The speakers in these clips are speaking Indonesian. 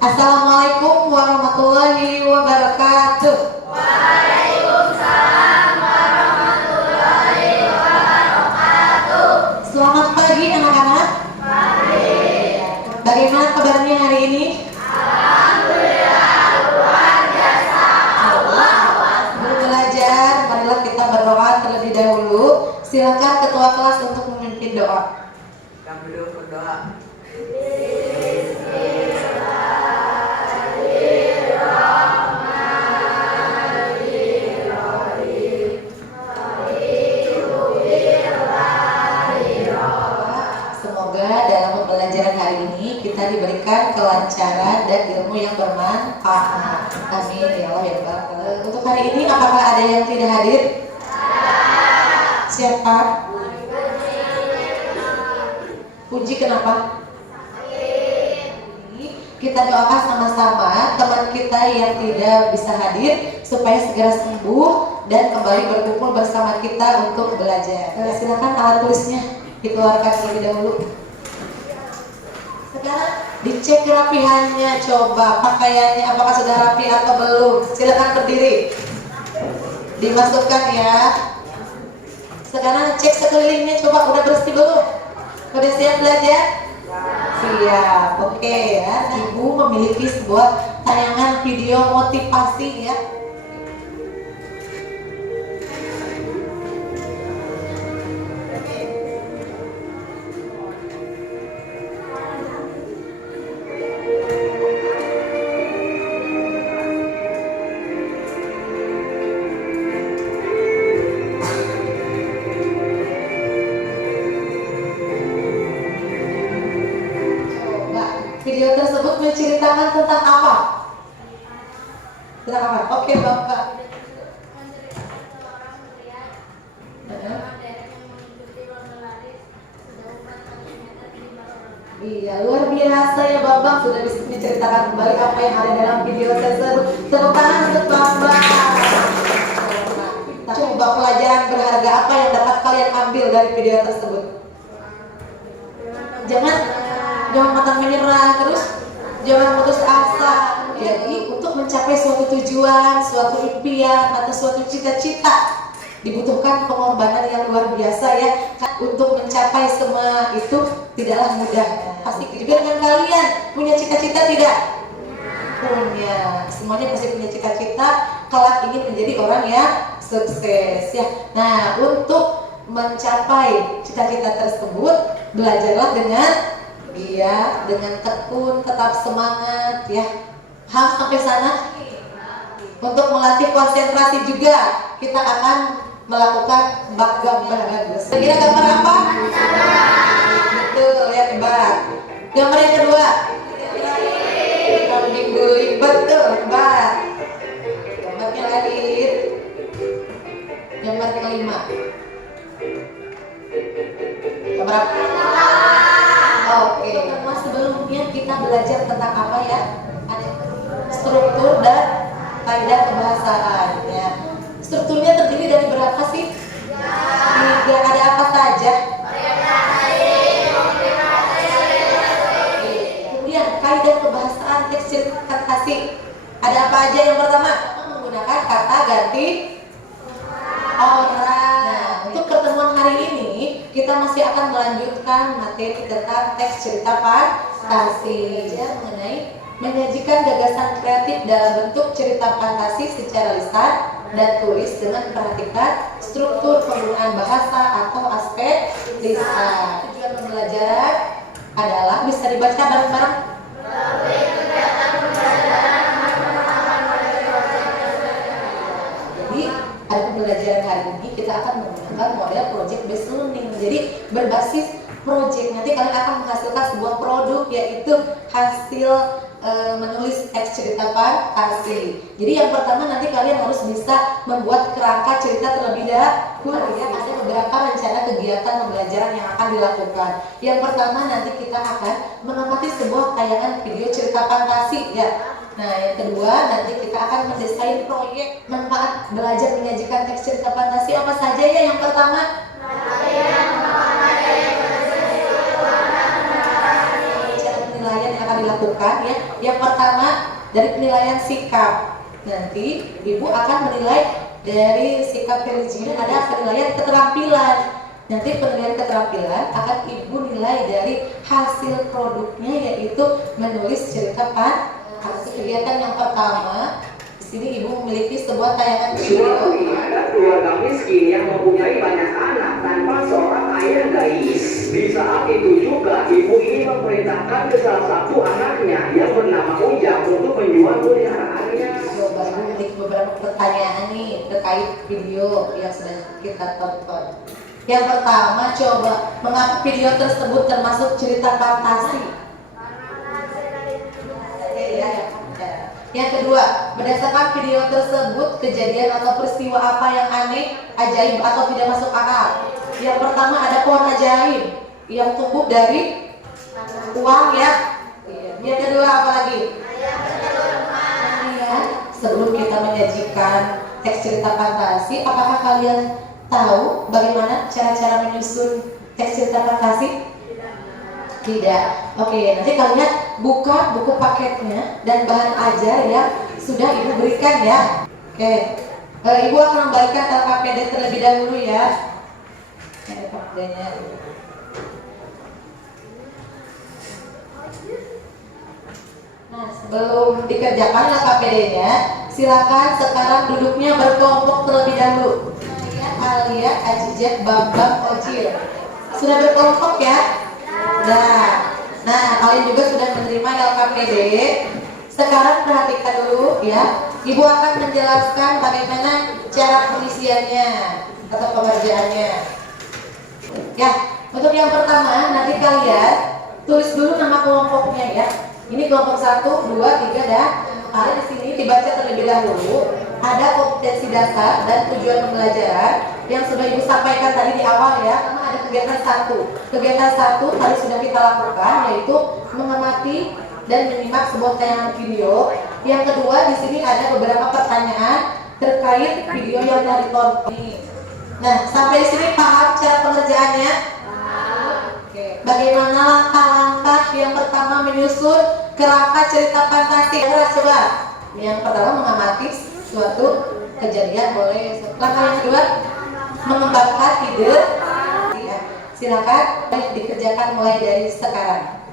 Assalamualaikum warahmatullahi wabarakatuh. Waalaikumsalam warahmatullahi wabarakatuh. Selamat pagi anak-anak. Pagi. Bagaimana kabarnya hari ini? Alhamdulillah luar biasa. Allah. Sebelum belajar, marilah kita berdoa terlebih dahulu. Silakan ketua kelas untuk memimpin doa. Kami dulu berdoa. Semoga dalam pembelajaran hari ini kita diberikan kelancaran dan ilmu yang bermanfaat. Amin ya Allah ya Rabbal. Untuk hari ini apakah ada yang tidak hadir? Siapa? Puji kenapa? Kita doakan sama-sama teman kita yang tidak bisa hadir supaya segera sembuh dan kembali berkumpul bersama kita untuk belajar. Silakan alat tulisnya dikeluarkan terlebih dahulu. Sekarang dicek kerapihannya, coba pakaiannya apakah sudah rapi atau belum. Silakan berdiri. Dimasukkan ya. Sekarang cek sekelilingnya, coba udah bersih belum? Udah siap belajar? Siap, oke ya. Ibu memiliki sebuah tayangan video motivasi ya. Video tersebut menceritakan tentang apa? Tentang apa? Oke, Bapak. Iya, luar biasa ya Bapak, sudah bisa menceritakan kembali apa yang ada dalam video tersebut. Tepuk tangan untuk Bapak. Coba pelajaran berharga apa yang dapat kalian ambil dari video tersebut? Jangan pantang menyerah, terus jangan putus asa. Jadi untuk mencapai suatu tujuan, suatu impian atau suatu cita-cita dibutuhkan pengorbanan yang luar biasa ya. Untuk mencapai semua itu tidaklah mudah. Pasti juga dengan kalian punya cita-cita tidak? Punya. Semuanya pasti punya cita-cita kelak ingin menjadi orang yang sukses ya. Nah, untuk mencapai cita-cita tersebut belajarlah dengan tekun, tetap semangat ya. Harus sampai sana. Untuk melatih konsentrasi juga kita akan melakukan bak gambar bagus. Kira gambar apa? Betul, lihat gambar. Gambar yang kedua. Kambing guling, betul, gambar. Gambarnya hadir. Gambar kelima. Gambar apa? Oke, sebelumnya kita belajar tentang apa ya? Ada struktur dan kaidah kebahasaan ya. Strukturnya terdiri dari berapa sih? 3. Ada apa saja? Kemudian kaidah kebahasaan teks cerita kasih. Ada apa aja? Yang pertama menggunakan kata ganti orang. Nah, untuk pertemuan hari ini kita masih akan melanjutkan materi tentang teks cerita fantasi mengenai menyajikan gagasan kreatif dalam bentuk cerita fantasi secara lisan dan tulis dengan memperhatikan struktur penggunaan bahasa atau aspek lisan. Tujuan pembelajaran adalah bisa dibaca bareng-bareng. Jadi ada pembelajaran hari ini kita akan menggunakan model project based learning. Jadi berbasis project, nanti kalian akan menghasilkan sebuah produk yaitu hasil menulis teks cerita fantasi. Jadi yang pertama nanti kalian harus bisa membuat kerangka cerita terlebih dahulu ya. Ada beberapa rencana kegiatan pembelajaran yang akan dilakukan. Yang pertama nanti kita akan mengamati sebuah tayangan video cerita fantasi ya. Nah, yang kedua nanti kita akan mendesain proyek manfaat belajar menyajikan teks cerita fantasi apa saja ya. Yang pertama cara penilaian yang akan dilakukan dilakukan ya. Yang pertama dari penilaian sikap. Nanti ibu akan menilai dari sikap Virginia, ada penilaian keterampilan. Nanti penilaian keterampilan akan ibu nilai dari hasil produknya, yaitu menulis cerita fantasi. Kegiatan yang pertama, di sini ibu memiliki sebuah tayangan Suatu video. ada keluarga miskin yang mempunyai banyak anak tanpa seorang ayah guys. Di saat itu juga ibu ini memerintahkan ke salah satu anaknya yang bernama Ujang untuk menjual peliharaannya. Coba ibu memiliki beberapa pertanyaan nih terkait video yang sudah kita tonton. Yang pertama, coba mengapa video tersebut termasuk cerita fantasi? Yang kedua, berdasarkan video tersebut, kejadian atau peristiwa apa yang aneh, ajaib atau tidak masuk akal? Yang pertama ada pohon ajaib yang tumbuh dari uang ya. Yang kedua apa lagi? Sebelum kita menyajikan teks cerita fantasi, apakah kalian tahu bagaimana cara-cara menyusun teks cerita fantasi? Tidak. Oke, nanti kalian buka buku paketnya dan bahan ajar yang sudah ibu berikan ya. Oke, ibu akan membagikan LKPD terlebih dahulu ya. LKPD-nya. Nah, sebelum dikerjakan LKPD-nya, silakan sekarang duduknya berkelompok terlebih dahulu. Alia, Ajijat, Bambang, Ojil. Sudah berkelompok ya? Nah, kalian juga sudah menerima LKPD. Sekarang perhatikan dulu ya. Ibu akan menjelaskan bagaimana cara pengisiannya atau pengerjaannya. Ya, untuk yang pertama nanti kalian tulis dulu nama kelompoknya ya. Ini kelompok 1, 2, 3 dan di sini dibaca terlebih dahulu. Ada kompetensi dasar dan tujuan pembelajaran yang sudah ibu sampaikan tadi di awal ya. Pertama ada kegiatan 1. Kegiatan 1 tadi sudah kita lakukan, yaitu mengamati dan menyimak sebuah tayangan video. Yang kedua di sini ada beberapa pertanyaan terkait video yang telah ditonton. Nah, sampai di sini paham cara pengerjaannya? Oke. Bagaimana langkah-langkah yang pertama menyusun kerangka cerita fantasi? Coba. Yang pertama mengamati suatu kejadian, boleh. Langkah yang kedua mengembangkan ide. Ya, silakan dikerjakan mulai dari sekarang.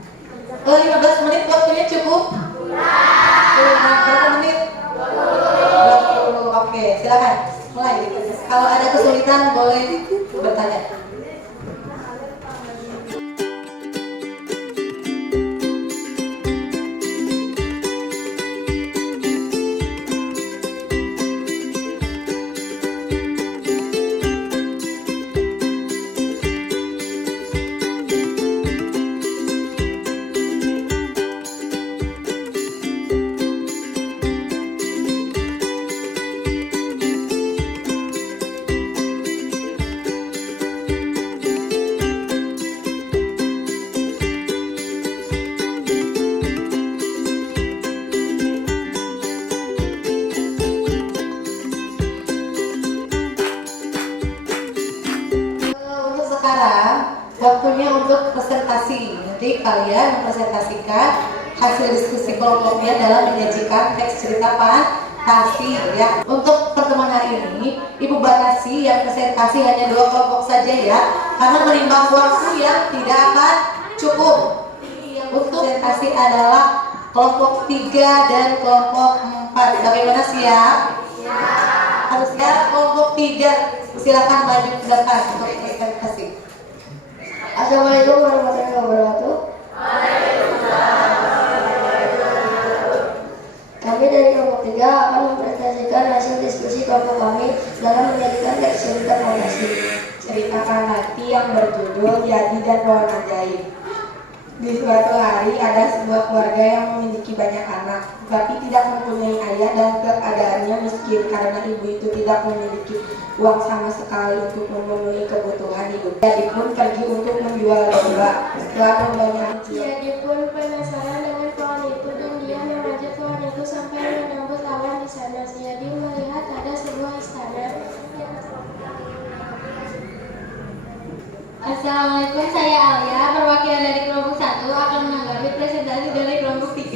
15 menit waktunya cukup? Berapa menit? 20. Oke, silakan mulai. Kalau ada kesulitan boleh bertanya. Waktunya untuk presentasi. Nanti kalian mempresentasikan hasil diskusi kelompoknya dalam menyajikan teks cerita fantasi ya. Untuk pertemuan hari ini, Ibu batasi yang presentasi hanya 2 kelompok saja ya, karena menimbang waktu yang tidak akan cukup. Untuk presentasi adalah kelompok 3 dan kelompok 4. Bagaimana, siap? Harus siap. Kelompok 3 silakan maju ke depan untuk presentasi. Assalamualaikum warahmatullahi wabarakatuh. Kami dari kelompok 3 akan mempresentasikan hasil diskusi kelompok kami dalam menjadikan teks cerita fantasi. Cerita fantasi yang berjudul Jadi dan Pohon Ajaib. Di suatu hari ada sebuah keluarga yang memiliki banyak anak, tapi tidak mempunyai ayah dan keadaannya miskin karena ibu itu tidak memiliki uang sama sekali untuk memenuhi kebutuhan hidup. Jadi pun pergi untuk menjual domba. Setelah dombanya Jadi pun penasaran dengan pohon itu dan dia mengajak pohon itu sampai menembus awan di sana. Jadi melihat ada sebuah istana. Assalamualaikum, saya Alia, perwakilan dari kelompok 1 akan menanggapi presentasi dari kelompok 3.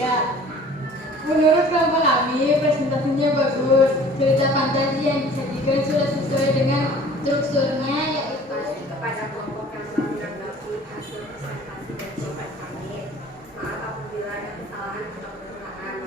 Menurut kelompok kami, presentasinya bagus. Cerita fantasi yang disajikan sudah sesuai dengan strukturnya, yaitu Kepada kelompok yang telah menanggapi hasil presentasi dan jawaban kami, maaf apabila ada kesalahan atau kekurangan.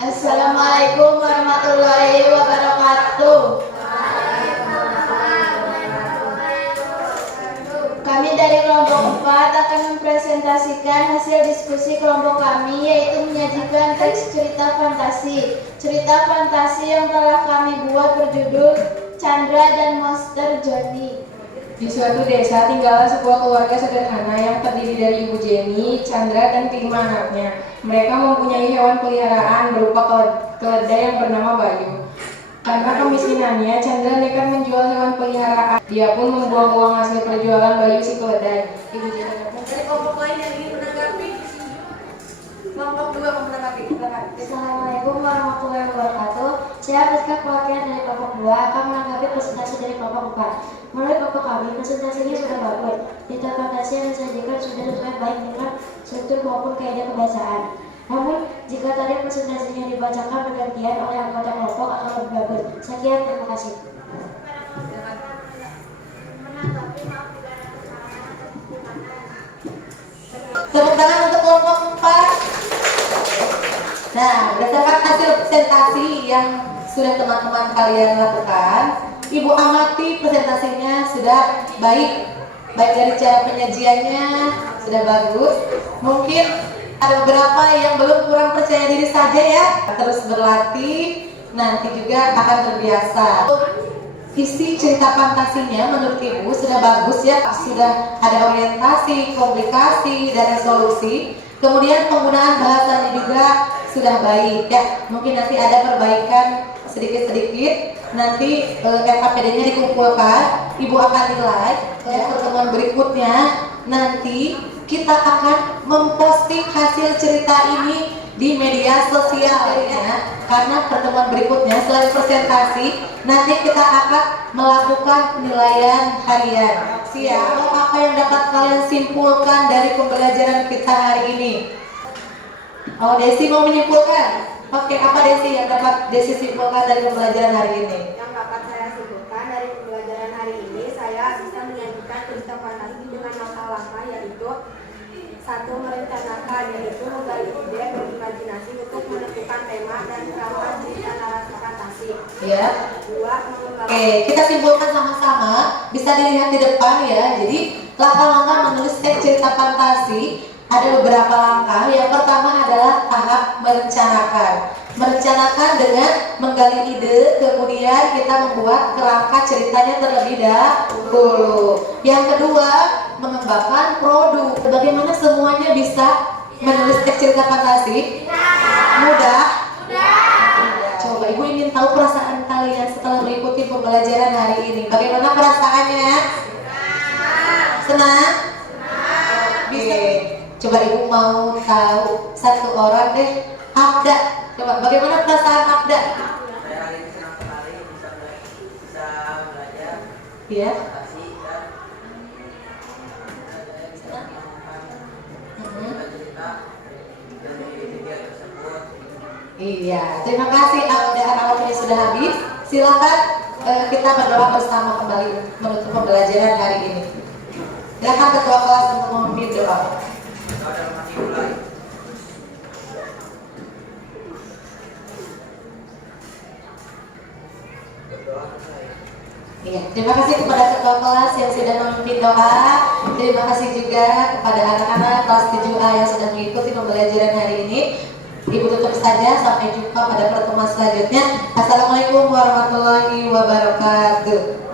Wassalamualaikum warahmatullahi wabarakatuh. Assalamualaikum warahmatullahi wabarakatuh. Kami dari kelompok 4 akan mempresentasikan hasil diskusi kelompok kami, yaitu menyajikan teks cerita fantasi. Cerita fantasi yang telah kami buat berjudul Chandra dan Monster Johnny. Di suatu desa tinggallah sebuah keluarga sederhana yang terdiri dari Ibu Jenny, Chandra, dan 5 anaknya. Mereka mempunyai hewan peliharaan berupa keledai yang bernama Bayu. Karena kemiskinannya, Chandra nekat menjual hewan peliharaan. Dia pun membuang uang hasil perjualan Bayu si keledai. Ibu Jenny Dari kelompok lain yang ingin menanggapi, kelompok 2 mau menanggapi, silakan. Assalamualaikum warahmatullahi wabarakatuh. Saya Rizka, perwakilan dari kelompok 2 akan menanggapi presentasi dari kelompok 4. Menurut kelompok kami, presentasinya sudah bagus. Cerita fantasi yang disajikan sudah sesuai baik dengan struktur maupun kaidah kebahasaan. Namun, jika tadi presentasinya dibacakan bergantian oleh anggota kelompok akan lebih bagus. Sekian, terima kasih. Tepuk tangan untuk kelompok 4. Nah, berdasarkan hasil presentasi yang sudah teman-teman kalian lakukan, Ibu amati presentasinya sudah baik dari cara penyajiannya sudah bagus. Mungkin ada beberapa yang belum kurang percaya diri saja ya, terus berlatih, nanti juga akan terbiasa. Isi cerita fantasinya menurut Ibu sudah bagus ya, sudah ada orientasi, komplikasi, dan resolusi. Kemudian penggunaan bahasanya juga sudah baik ya. Mungkin nanti ada perbaikan sedikit-sedikit. Nanti FAPD-nya dikumpulkan, Ibu akan nilai. Pertemuan berikutnya nanti kita akan memposting hasil cerita ini di media sosial ya. Karena pertemuan berikutnya selain presentasi, nanti kita akan melakukan penilaian harian. Siap? Apa yang dapat kalian simpulkan dari pembelajaran kita hari ini? Oh, Desi mau menyimpulkan? Oke, apa Desi yang dapat Desi simpulkan dari pembelajaran hari ini? Yang dapat saya simpulkan dari pembelajaran hari ini, saya bisa menyajikan cerita fantasi dengan langkah-langkah, yaitu 1. Merencanakan, yaitu menggali ide berimajinasi untuk menentukan tema dan kerangka cerita narasi fantasi. Ya. 2. Mengembangkan. Oke, kita simpulkan sama-sama. Bisa dilihat di depan ya. Jadi langkah-langkah menulis teks cerita fantasi ada beberapa langkah. Yang pertama adalah tahap merencanakan. Merencanakan dengan menggali ide, kemudian kita membuat kerangka ceritanya terlebih dahulu. Yang kedua, mengembangkan produk. Bagaimana semuanya bisa menulis teks cerita fantasi? Mudah? Coba Ibu ingin tahu perasaan kalian setelah mengikuti pembelajaran hari ini. Bagaimana perasaannya? Senang? Bisa. Coba Ibu mau tahu satu orang deh, Abda. Coba bagaimana perasaan Abda? Saya hari ini senang sekali bisa belajar Iya. fantasi dan cerita dari video tersebut. Iya, terima kasih Abda. Waktunya sudah habis. Silakan kita berdoa bersama kembali menutup pembelajaran hari ini. Silakan ketua kelas untuk memimpin doa. Doa dalam hati mulai. Doa selesai. Iya, terima kasih kepada ketua kelas yang sudah memimpin doa. Terima kasih juga kepada anak-anak kelas 7A yang sudah mengikuti pembelajaran hari ini. Ibu tutup saja, sampai jumpa pada pertemuan selanjutnya. Assalamualaikum warahmatullahi wabarakatuh.